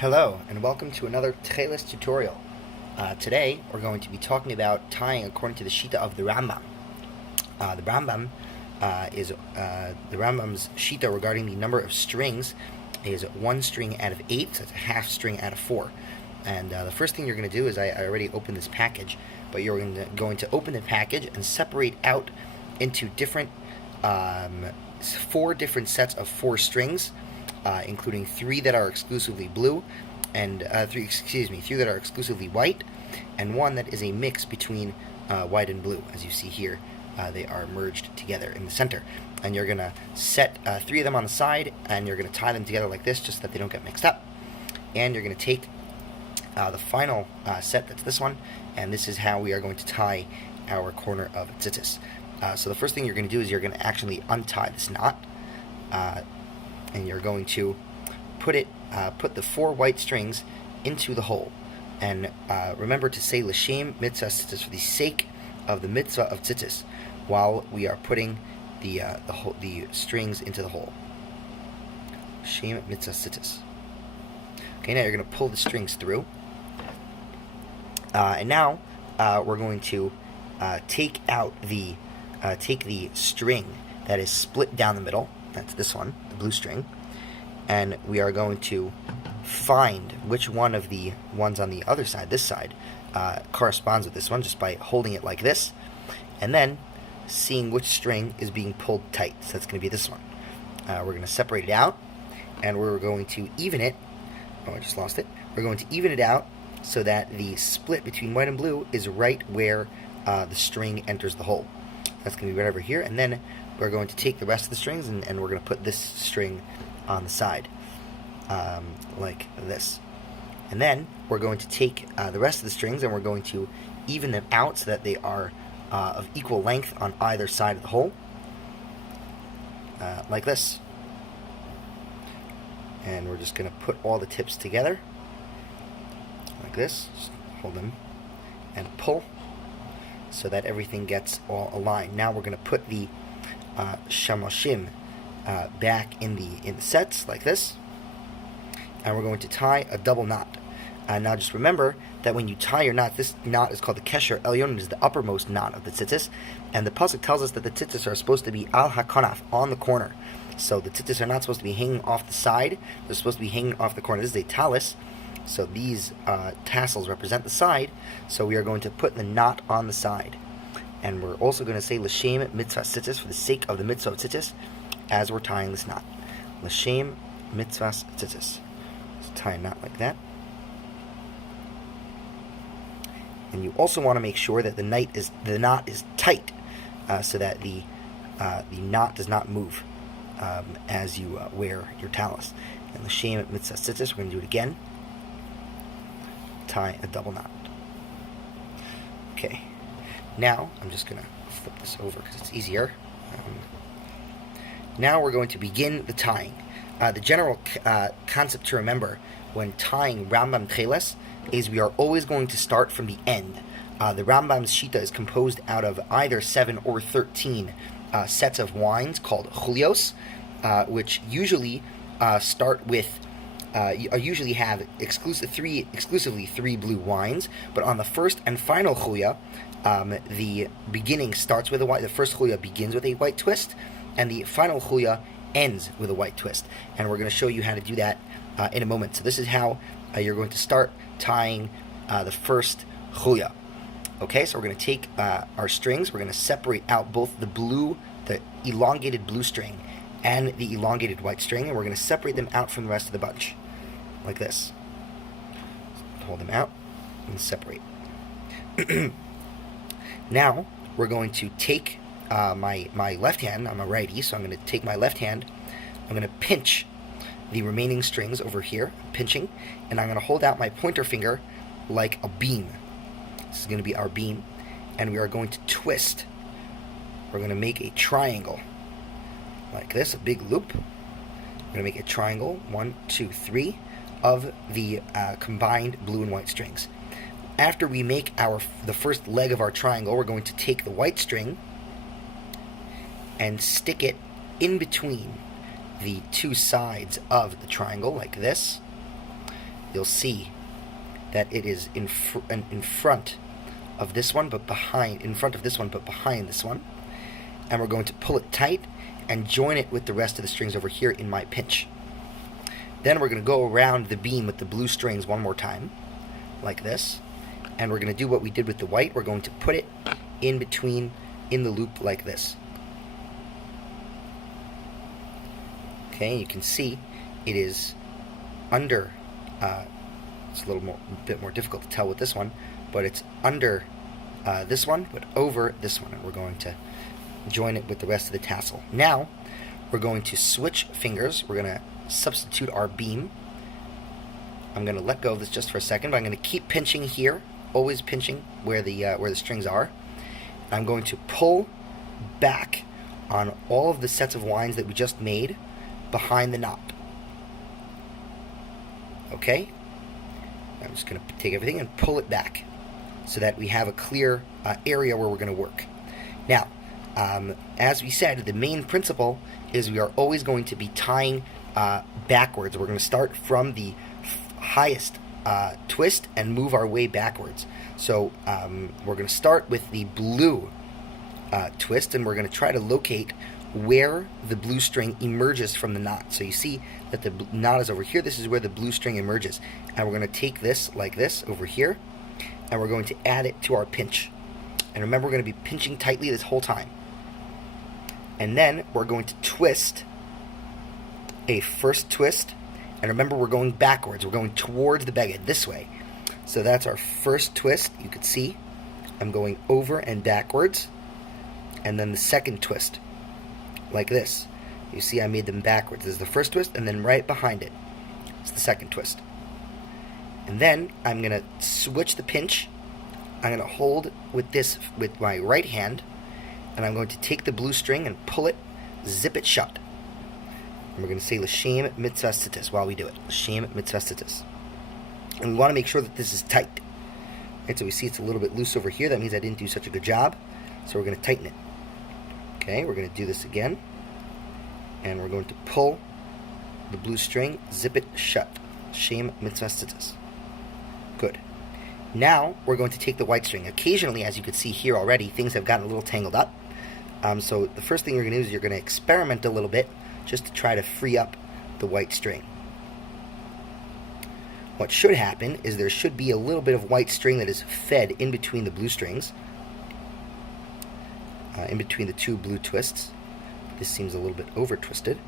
Hello, and welcome to another Tekhelet tutorial. Today, we're going to be talking about tying according to the Shita of the Rambam. The Rambam is the Rambam's Shita regarding the number of strings is 1 string out of 8, so it's a half string out of 4. And the first thing you're going to do is I already opened this package, but you're going to open the package and separate out into different 4 different sets of 4 strings. Including 3 that are exclusively blue, and 3 that are exclusively white, and 1 that is a mix between white and blue. As you see here, they are merged together in the center. And you're going to set 3 of them on the side, and you're going to tie them together like this, just so that they don't get mixed up. And you're going to take the final set, that's this one, and this is how we are going to tie our corner of tzitzis. So the first thing you're going to do is you're going to actually untie this knot. And you're going to put the 4 white strings into the hole, and remember to say l'shem mitzvah tzitzis, for the sake of the mitzvah of tzitzis, while we are putting the strings into the hole. L'shem mitzvah tzitzis. Okay, now you're going to pull the strings through, and now we're going to take the string that is split down the middle. That's this one, the blue string, and we are going to find which one of the ones on the other side, this side, corresponds with this one, just by holding it like this, and then seeing which string is being pulled tight. So that's going to be this one. We're going to separate it out, and we're going to even it. Oh, I just lost it. We're going to even it out so that the split between white and blue is right where the string enters the hole. That's going to be right over here, and then we're going to take the rest of the strings and we're going to put this string on the side, like this. And then we're going to take the rest of the strings and we're going to even them out so that they are of equal length on either side of the hole, like this. And we're just going to put all the tips together, like this. Just hold them and pull so that everything gets all aligned. Now we're going to put the shamashim back in the sets like this, and we're going to tie a double knot. Now just remember that when you tie your knot, this knot is called the kesher elyon, and is the uppermost knot of the tzitzis, and the pasuk tells us that the tzitzis are supposed to be al hakanaf, on the corner. So the tzitzis are not supposed to be hanging off the side, they're supposed to be hanging off the corner. This is a talis, so these tassels represent the side, so we are going to put the knot on the side. And we're also going to say l'shem mitzvah tzitzis, for the sake of the mitzvah of tzitzis, as we're tying this knot. L'shem mitzvah tzitzis. Let's tie a knot like that. And you also want to make sure that the knot is tight, so that the knot does not move as you wear your talis. And l'shem mitzvah tzitzis, we're going to do it again. Tie a double knot. Okay. Now, I'm just going to flip this over because it's easier. Now we're going to begin the tying. The general concept to remember when tying Rambam Tcheles is we are always going to start from the end. The Rambam's Shita is composed out of either 7 or 13 sets of wines called chulios, which usually start with usually have exclusively 3 blue wines, but on the first and final chulia, the beginning starts with a white. The first chulia begins with a white twist, and the final chulia ends with a white twist. And we're going to show you how to do that in a moment. So this is how you're going to start tying the first chulia. Okay, so we're going to take our strings. We're going to separate out both the elongated blue string and the elongated white string, and we're going to separate them out from the rest of the bunch, like this. Hold them out and separate. Now we're going to take my left hand. I'm a righty, so I'm going to take my left hand. I'm going to pinch the remaining strings over here, pinching, and I'm going to hold out my pointer finger like a beam. This is going to be our beam, and we are going to twist. We're going to make a triangle like this, a big loop. We're going to make a triangle, 1, 2, 3, of the combined blue and white strings. After we make the first leg of our triangle, we're going to take the white string and stick it in between the 2 sides of the triangle, like this. you'll see that it is in front of this one, but behind this one. And we're going to pull it tight and join it with the rest of the strings over here in my pinch. Then we're going to go around the beam with the blue strings one more time, like this. And we're going to do what we did with the white. We're going to put it in between, in the loop like this. Okay, you can see it is under, it's a bit more difficult to tell with this one, but it's under this one, but over this one. And we're going to join it with the rest of the tassel. Now, we're going to switch fingers. We're going to substitute our beam. I'm going to let go of this just for a second, but I'm going to keep pinching here, always pinching where the strings are. I'm going to pull back on all of the sets of lines that we just made behind the knot. Okay? I'm just going to take everything and pull it back so that we have a clear area where we're going to work. Now, as we said, the main principle is we are always going to be tying backwards. We're going to start from the highest twist and move our way backwards. So we're going to start with the blue twist, and we're going to try to locate where the blue string emerges from the knot. So you see that the knot is over here. This is where the blue string emerges. And we're going to take this like this over here, and we're going to add it to our pinch. And remember, we're going to be pinching tightly this whole time. And then we're going to twist a first twist. And remember, we're going backwards. We're going towards the beged, this way. So that's our first twist. You can see I'm going over and backwards. And then the second twist, like this. You see I made them backwards. This is the first twist, and then right behind it is the second twist. And then I'm going to switch the pinch. I'm going to hold with this with my right hand, and I'm going to take the blue string and pull it, zip it shut. And we're going to say L'Shem Mitzvah Tzitzis while we do it. L'Shem Mitzvah Tzitzis. And we want to make sure that this is tight. Right, so we see it's a little bit loose over here. That means I didn't do such a good job. So we're going to tighten it. Okay, we're going to do this again. And we're going to pull the blue string, zip it shut. L'Shem Mitzvah Tzitzis. Good. Now we're going to take the white string. Occasionally, as you can see here already, things have gotten a little tangled up. So the first thing you're going to do is you're going to experiment a little bit just to try to free up the white string. What should happen is there should be a little bit of white string that is fed in between the blue strings, in between the two blue twists. This seems a little bit over twisted.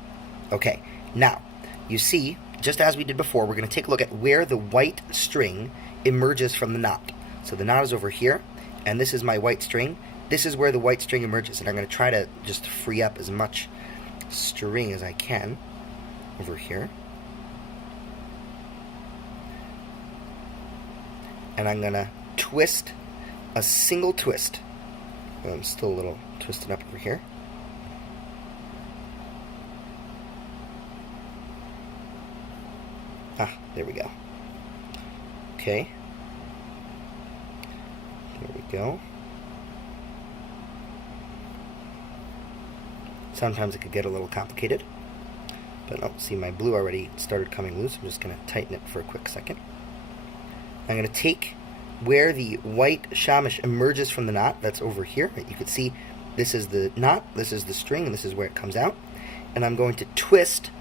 Okay, now you see, just as we did before, we're going to take a look at where the white string emerges from the knot. So the knot is over here, and this is my white string. This is where the white string emerges, and I'm going to try to just free up as much string as I can over here. And I'm going to twist a single twist. I'm still a little twisted up over here. Ah, there we go. Okay. There we go. Sometimes it could get a little complicated. But oh, see, my blue already started coming loose. I'm just going to tighten it for a quick second. I'm going to take where the white shamish emerges from the knot. That's over here. You can see this is the knot, this is the string, and this is where it comes out. And I'm going to twist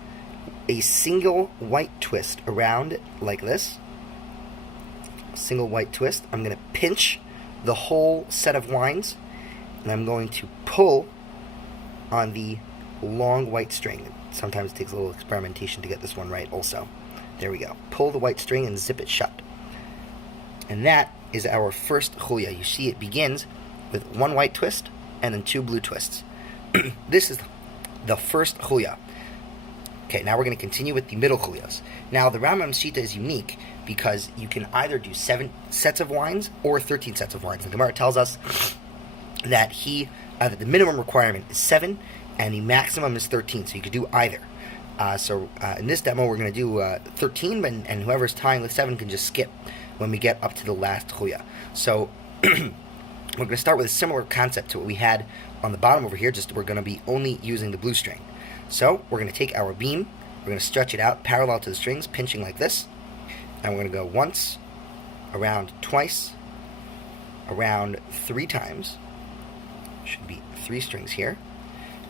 a single white twist around it like this. A single white twist. I'm going to pinch the whole set of lines, and I'm going to pull on the long white string. Sometimes it takes a little experimentation to get this one right also. There we go. Pull the white string and zip it shut. And that is our first chulia. You see it begins with one white twist and then two blue twists. This is the first chulia. Okay, now we're going to continue with the middle chulias. Now the Rambam's shita is unique because you can either do 7 sets of lines or 13 sets of lines. The Gemara tells us that that the minimum requirement is 7 and the maximum is 13, so you could do either. So in this demo we're going to do 13, and whoever's tying with 7 can just skip when we get up to the last chuya. So we're going to start with a similar concept to what we had on the bottom over here, just we're going to be only using the blue string. So we're going to take our beam, we're going to stretch it out parallel to the strings, pinching like this, And we're going to go once, around twice, around 3 times. Should be 3 strings here,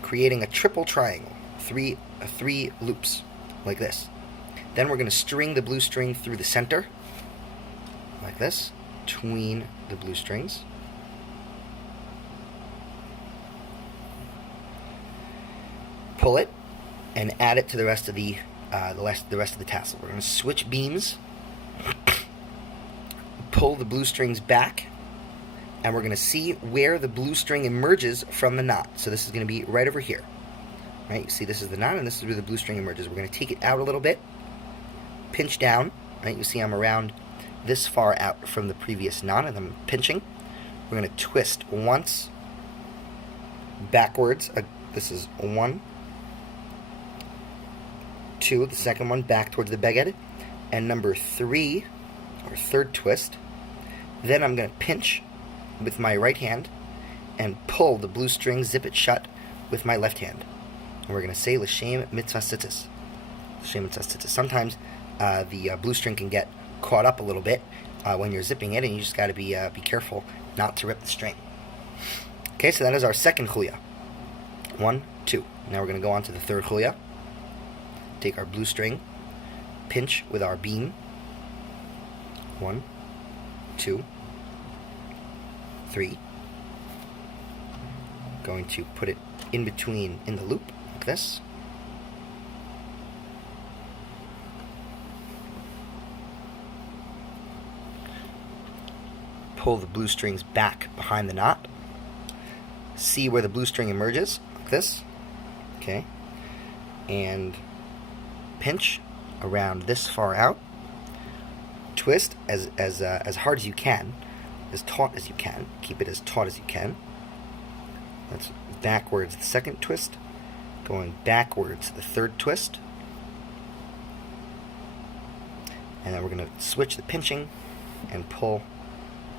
creating a triple triangle, three loops like this. Then we're going to string the blue string through the center like this, between the blue strings. Pull it and add it to the rest of the rest of the tassel. We're going to switch beams, pull the blue strings back, and we're going to see where the blue string emerges from the knot. So this is going to be right over here. Right? You see this is the knot, and this is where the blue string emerges. We're going to take it out a little bit, pinch down. Right? You see I'm around this far out from the previous knot, and I'm pinching. We're going to twist once, backwards. This is 1, 2, the second one back towards the beged, and number 3, or third twist. Then I'm going to pinch with my right hand and pull the blue string, zip it shut with my left hand. And we're going to say L'Shem Mitzvah Tzitzis. L'Shem Mitzvah Tzitzis. Sometimes the blue string can get caught up a little bit when you're zipping it, and you just got to be careful not to rip the string. Okay, so that is our second chuya. 1, 2. Now we're going to go on to the third chuya. Take our blue string, pinch with our beam. 1, 2, 3. Going to put it in between in the loop like this. Pull the blue strings back behind the knot. See where the blue string emerges like this. Okay. And pinch around this far out. Twist as hard as you can, as taut as you can. Keep it as taut as you can. That's backwards the second twist, going backwards the third twist, and then we're going to switch the pinching and pull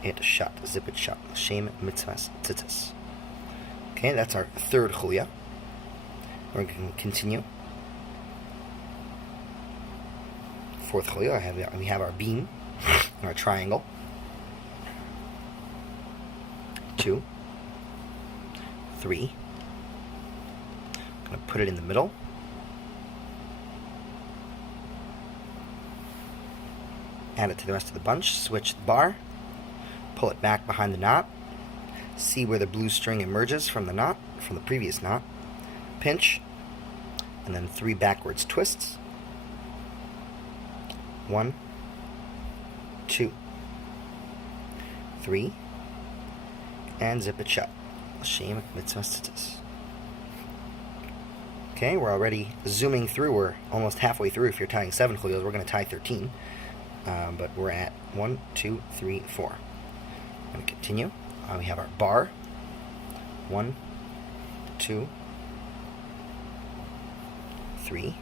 it shut, zip it shut. L'Shem Mitzvah Tzitzis. Okay, that's our third chuya. We're going to continue. Fourth chuya, we have our beam, our triangle. 2, 3. I'm going to put it in the middle. Add it to the rest of the bunch. Switch the bar. Pull it back behind the knot. See where the blue string emerges from the knot, from the previous knot. Pinch. And then 3 backwards twists. 1, 2, 3. And zip it shut. L'Shem Mitzvah Tzitzis. Okay, we're already zooming through. We're almost halfway through. If you're tying 7 chuyos, we're going to tie 13. But we're at 1, 2, 3, 4. I'm going to continue. We have our bar. 1, 2, 3.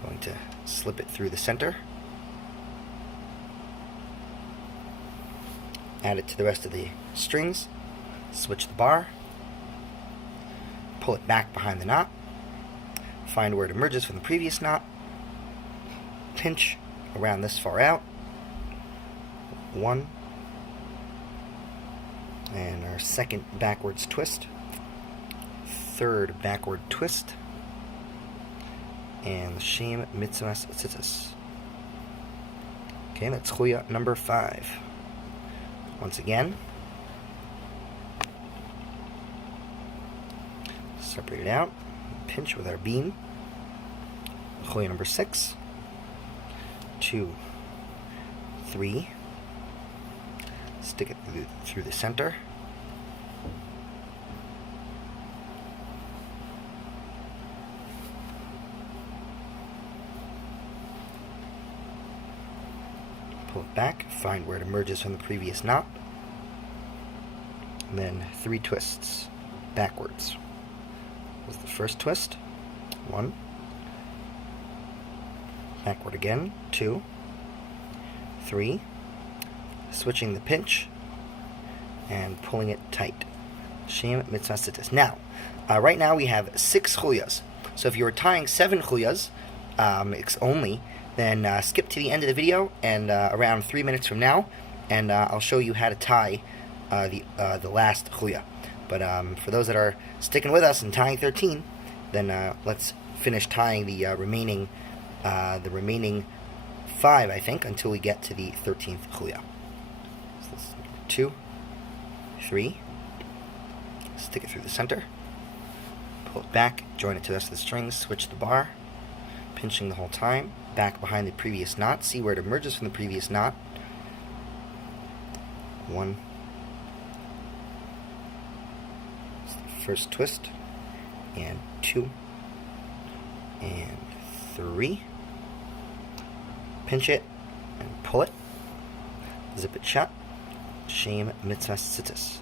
Going to slip it through the center. Add it to the rest of the strings. Switch the bar. Pull it back behind the knot. Find where it emerges from the previous knot. Pinch around this far out. 1. And our second backwards twist. Third backward twist. And L'Shem Mitzvah Tzitzis. Okay, that's chuya number 5. Once again, separate it out, pinch with our beam. Chuya number 6, 2, 3. Stick it through the center. Pull it back, find where it emerges from the previous knot, and then 3 twists backwards. Was the first twist. 1. Backward again. 2, 3. Switching the pinch and pulling it tight. L'Shem Mitzvah Tzitzis. Now, right now we have 6 chuyas. So if you were tying 7 chuyas, only, then skip to the end of the video and around 3 minutes from now, and I'll show you how to tie the last chuya. But for those that are sticking with us and tying 13, then let's finish tying the remaining 5, I think, until we get to the 13th chuya. So this is 2, 3. Stick it through the center. Pull it back. Join it to the rest of the strings. Switch the bar. Pinching the whole time. Back behind the previous knot. See where it emerges from the previous knot. 1. It's the first twist. And 2. And 3. Pinch it and pull it. Zip it shut. Shem mitzvah tzitzis.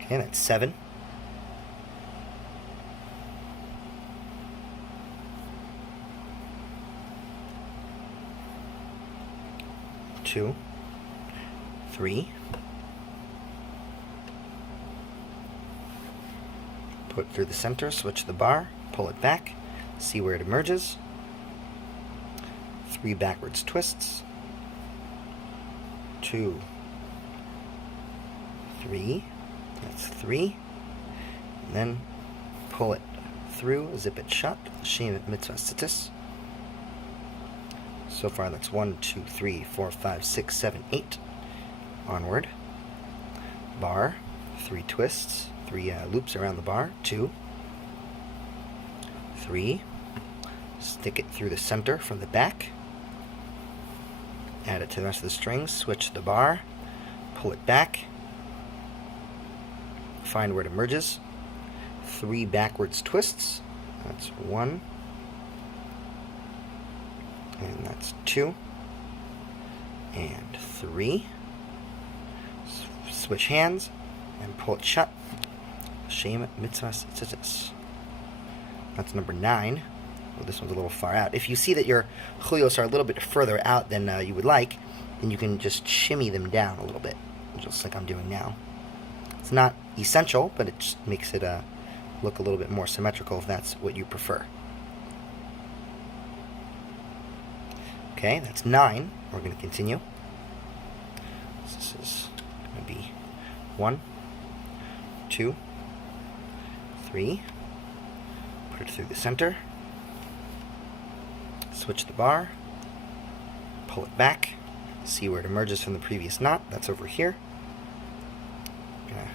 Okay, that's 7. 2, 3. Put it through the center, switch the bar, pull it back, see where it emerges. 3 backwards twists. 2, 3. That's 3. And then pull it through, zip it shut, shem mitzvah tzitzis. So far that's 1, 2, 3, 4, 5, 6, 7, 8. Onward. Bar, 3 twists, 3 loops around the bar. 2, 3. Stick it through the center from the back. Add it to the rest of the strings, switch the bar, pull it back. Find where it emerges. 3 backwards twists. That's 1. And that's 2. And 3. Switch hands and pull it shut. Shem mitzvah tzitzis. That's number 9. Well, this one's a little far out. If you see that your chuyos are a little bit further out than you would like, then you can just shimmy them down a little bit, just like I'm doing now. It's not essential, but it just makes it look a little bit more symmetrical if that's what you prefer. Okay, that's 9. We're going to continue. This is going to be 1, 2, 3. Put it through the center. Switch the bar. Pull it back. See where it emerges from the previous knot. That's over here. Gonna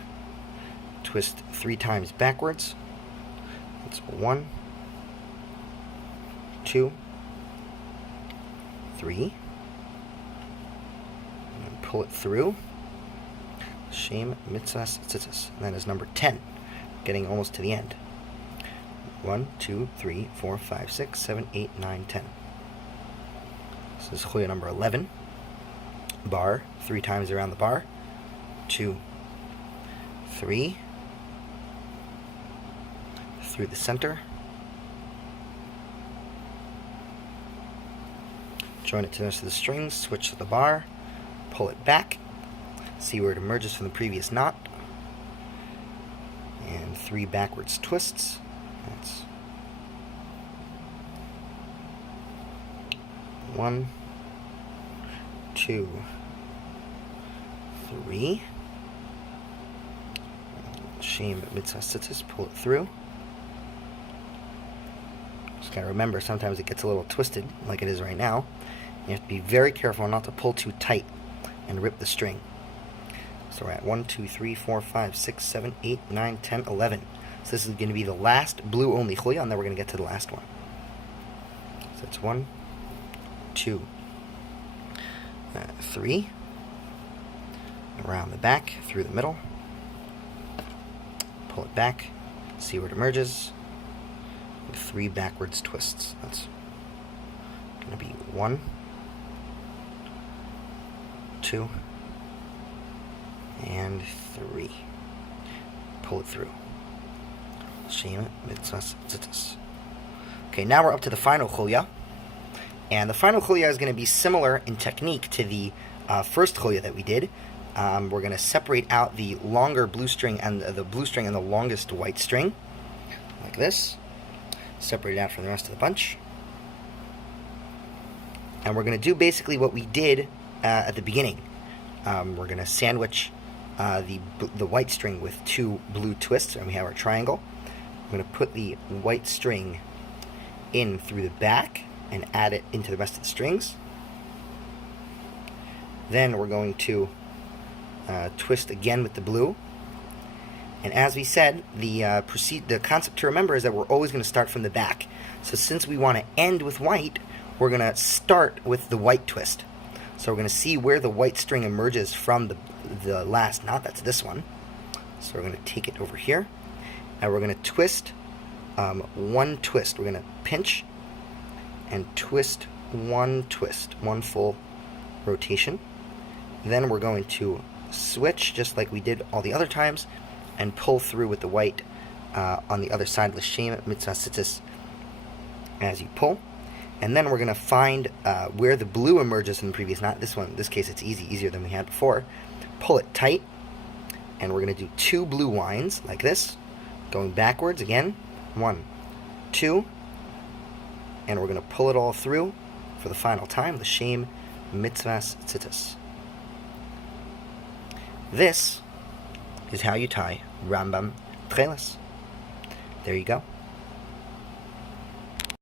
twist 3 times backwards. That's 1, 2, 3. And pull it through. Shem mitzvah tzitzis. And that is number 10. Getting almost to the end. 1, 2, 3, 4, 5, 6, 7, 8, 9, 10. This is chuya number 11. Bar, 3 times around the bar. 2, 3. Through the center. Join it to the rest of the strings, switch to the bar, pull it back, see where it emerges from the previous knot, and 3 backwards twists. That's 1, 2, 3. Shem mitzvah tzitzis, pull it through. Just gotta remember, sometimes it gets a little twisted, like it is right now. You have to be very careful not to pull too tight and rip the string. So we're at 1, 2, 3, 4, 5, 6, 7, 8, 9, 10, 11. So this is going to be the last blue only chuya, and then we're going to get to the last one. So it's 1, 2, 3. Around the back, through the middle. Pull it back, see where it emerges. 3 backwards twists. That's going to be 1, 2, and 3. Pull it through. Shem mitzvah tzitzis. Okay, now we're up to the final chuya. And the final chuya is going to be similar in technique to the first chuya that we did. We're going to separate out the longer blue string and the blue string and the longest white string, like this. Separate it out from the rest of the bunch. And we're going to do basically what we did at the beginning. We're going to sandwich the white string with 2 blue twists, and we have our triangle. I'm going to put the white string in through the back and add it into the rest of the strings. Then we're going to twist again with the blue. And as we said, the concept to remember is that we're always going to start from the back. So since we want to end with white, we're going to start with the white twist. So we're going to see where the white string emerges from the last knot. That's this one. So we're going to take it over here, and we're going to twist 1 twist. We're going to pinch and twist 1 twist, 1 full rotation. Then we're going to switch, just like we did all the other times, and pull through with the white on the other side, l'shem mitzvah tzitzis, as you pull. And then we're going to find where the blue emerges in the previous knot. In this case it's easier than we had before. Pull it tight, and we're going to do 2 blue winds, like this, going backwards again, 1, 2, and we're going to pull it all through for the final time, l'shem mitzvah tzitzis. This is how you tie Rambam Tekhelet. There you go.